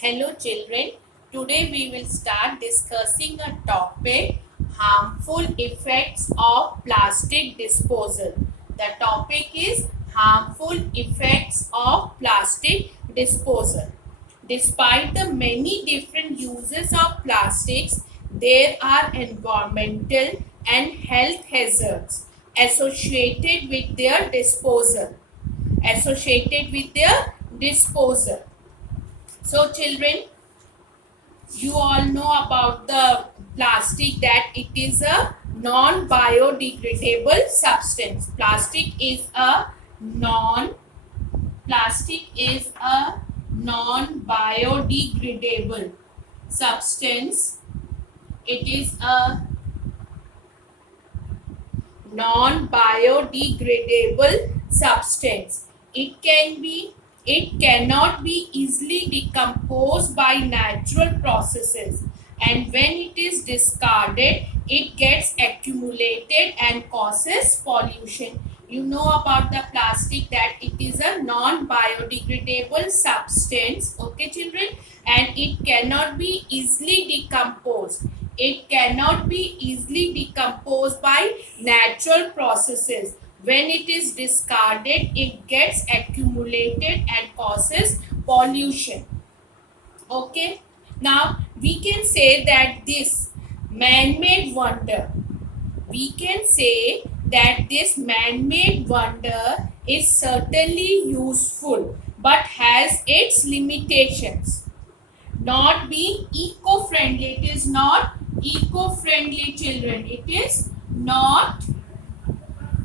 Hello children, today we will start discussing a topic harmful effects of plastic disposal. The topic is harmful effects of plastic disposal. Despite the many different uses of plastics, there are environmental and health hazards associated with their disposal. Associated with their disposal. So children, you all know about the plastic that it is a non-biodegradable substance. Plastic is a non-biodegradable substance. It is a non-biodegradable substance. It cannot be easily decomposed by natural processes, and when it is discarded, it gets accumulated and causes pollution. You know about the plastic that it is a non-biodegradable substance, okay children, and it cannot be easily decomposed. It cannot be easily decomposed by natural processes. When it is discarded, it gets accumulated and causes pollution. Okay. Now we can say that this man-made wonder, we can say that this man-made wonder is certainly useful but has its limitations. Not being eco-friendly, it is not eco-friendly children, it is not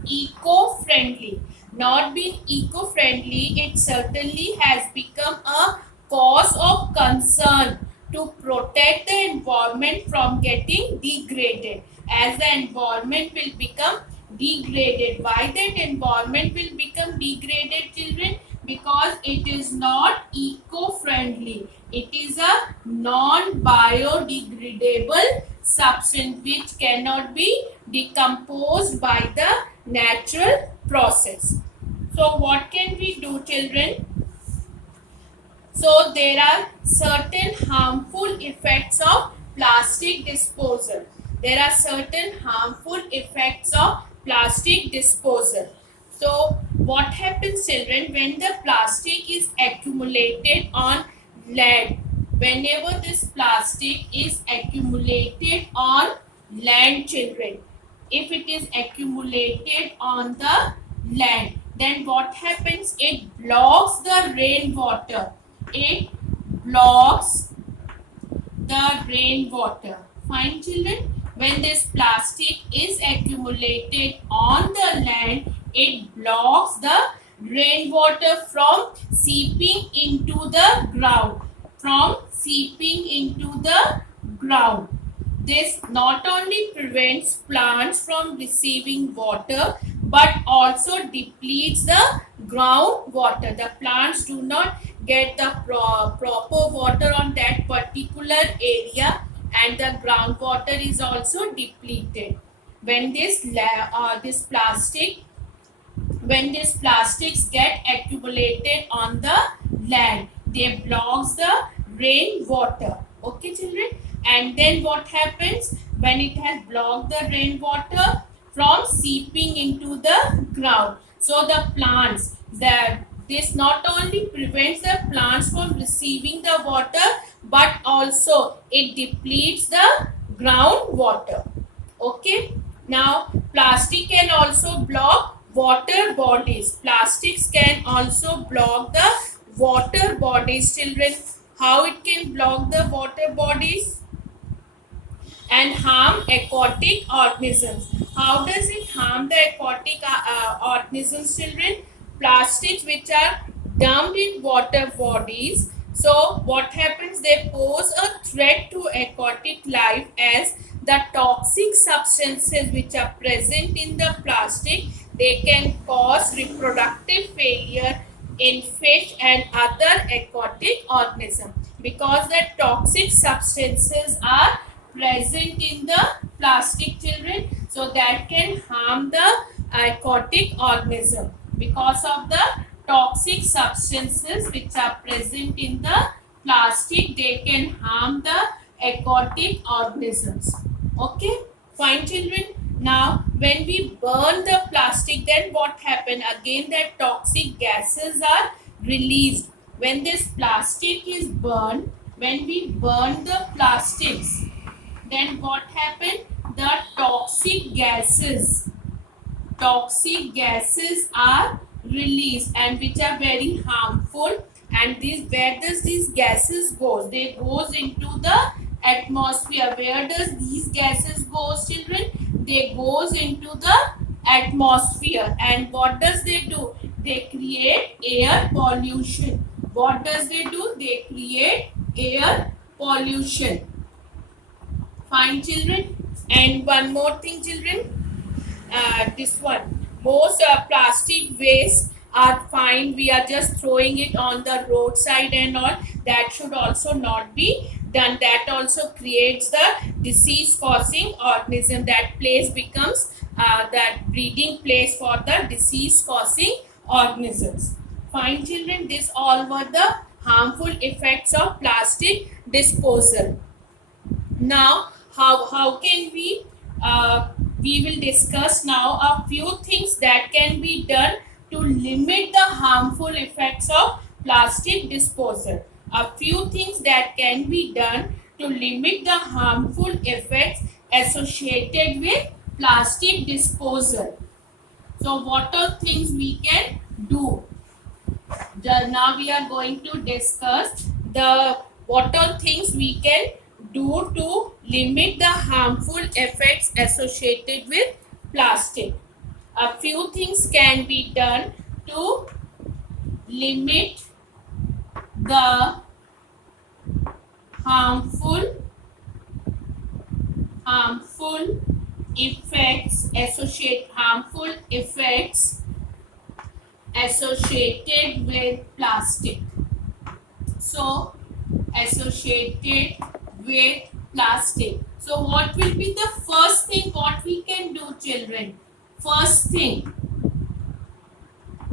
eco-friendly. Not being eco-friendly, it certainly has become a cause of concern to protect the environment from getting degraded. As the environment will become degraded, why that environment will become degraded children? Because it is not eco-friendly. It is a non-biodegradable substance which cannot be decomposed by the natural process. So what can we do children? So there are certain harmful effects of plastic disposal. There are certain harmful effects of plastic disposal. So what happens children when the plastic is accumulated on land? Whenever this plastic is accumulated on land children, if it is accumulated on the land, then what happens? It blocks the rainwater. It blocks the rainwater. Fine children, when this plastic is accumulated on the land, it blocks the rainwater from seeping into the ground. This not only prevents plants from receiving water but also depletes the groundwater. The plants do not get the proper water on that particular area, and the groundwater is also depleted. When this plastic when these plastics get accumulated on the land, they blocks the rainwater. Okay children, and then what happens when it has blocked the rainwater from seeping into the ground? So the plants, that this not only prevents the plants from receiving the water but also it depletes the groundwater. Okay. Now plastic can also block water bodies. Plastics can also block the water bodies children. How it can block the water bodies and harm aquatic organisms? How does it harm the aquatic organisms children? Plastics which are dumped in water bodies, so what happens? They pose a threat to aquatic life as the toxic substances which are present in the plastic, they can cause reproductive failure in fish and other aquatic organisms, because the toxic substances are present in the plastic children, so that can harm the aquatic organism because of the toxic substances which are present in the plastic, they can harm the aquatic organisms. Okay, fine children. Now when we burn the plastic, then what happen again? That toxic gases are released. When this plastic is burned, when we burn the plastics, then what happen? The toxic gases are released, and which are very harmful. And these, where does these gases go? They goes into the atmosphere. Where does these gases go, children? They goes into the atmosphere. And what does they do? They create air pollution. What does they do? They create air pollution. Fine children. And one more thing, children, this one, most plastic waste are fine, we are just throwing it on the roadside and all. That should also not be done. That also creates the disease causing organism. That place becomes that breeding place for the disease causing organisms. Fine children, this all were the harmful effects of plastic disposal. Now how can we will discuss now a few things that can be done to limit the harmful effects of plastic disposal. A few things that can be done to limit the harmful effects associated with plastic disposal. So what are things we can do? Now we are going to discuss the what are things we can do to limit the harmful effects associated with plastic. A few things can be done to limit the harmful effects associated with plastic. So associated with plastic. So what will be the first thing what we can do, children? First thing,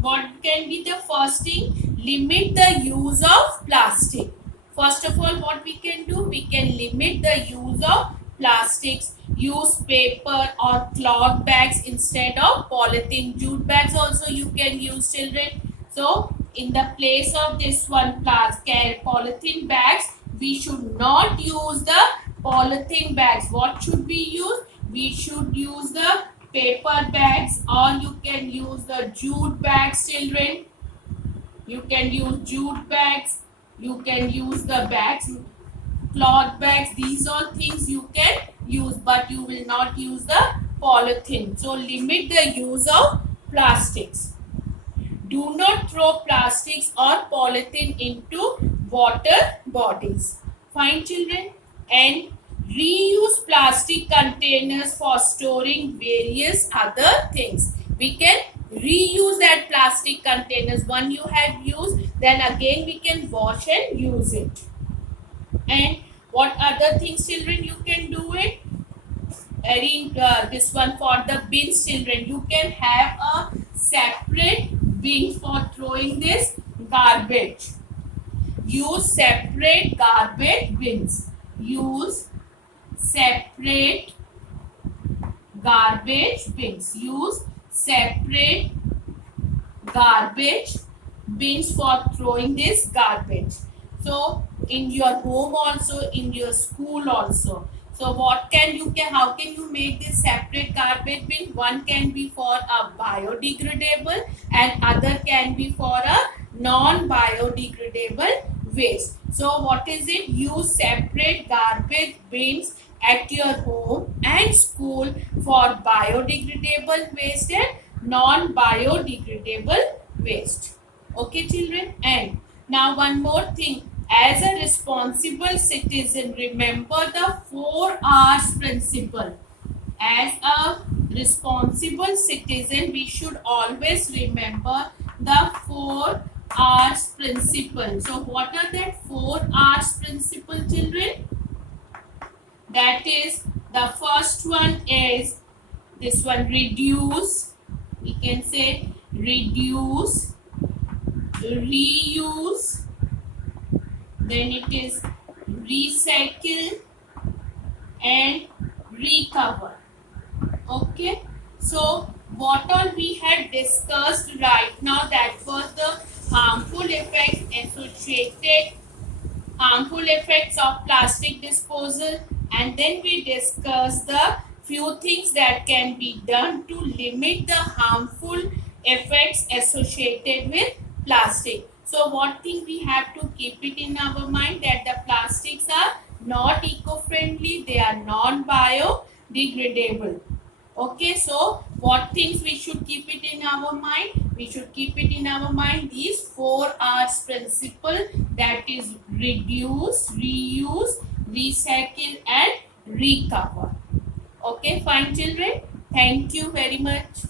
what can be the first thing? Limit the use of plastic. First of all, what we can do? We can limit the use of plastics. Use paper or cloth bags instead of polythene. Jute bags also you can use, children. So in the place of this one polythene bags, we should not use the polythene bags. What should we use? We should use the paper bags, or you can use the jute bags, children. You can use jute bags. You can use the bags, cloth bags. These all things you can use, but you will not use the polythene. So limit the use of plastics. Do not throw plastics or polythene into water bodies. Fine children. And reuse plastic containers for storing various other things. We can reuse that plastic containers. One you have used, then again we can wash and use it. And what other things, children, you can do it? This one for the bins, children. You can have a separate bin for throwing this garbage. Use separate garbage bins. Use separate garbage bins. Use separate garbage bins for throwing this garbage. So in your home also, in your school also. So how can you make this separate garbage bin? One can be for a biodegradable and other can be for a non-biodegradable waste. So what is it? Use separate garbage bins at your home and school for biodegradable waste and non-biodegradable waste. Okay, children? And now one more thing. As a responsible citizen, remember the 4 R's principle. As a responsible citizen, we should always remember the 4 R's principle. So what are that 4 R's principle, children? That is, the first one is this one, reduce. We can say reduce, reuse, then it is recycle and recover. Okay, so what all we had discussed right now, that was the harmful effects associated, harmful effects of plastic disposal, and then we discussed the few things that can be done to limit the harmful effects associated with plastic. So what thing we have to keep it in our mind, that the plastics are not eco-friendly, they are non-biodegradable. Okay, so what things we should keep it in our mind? We should keep it in our mind these 4Rs principle, that is reduce, reuse, recycle and recover. Okay, fine children. Thank you very much.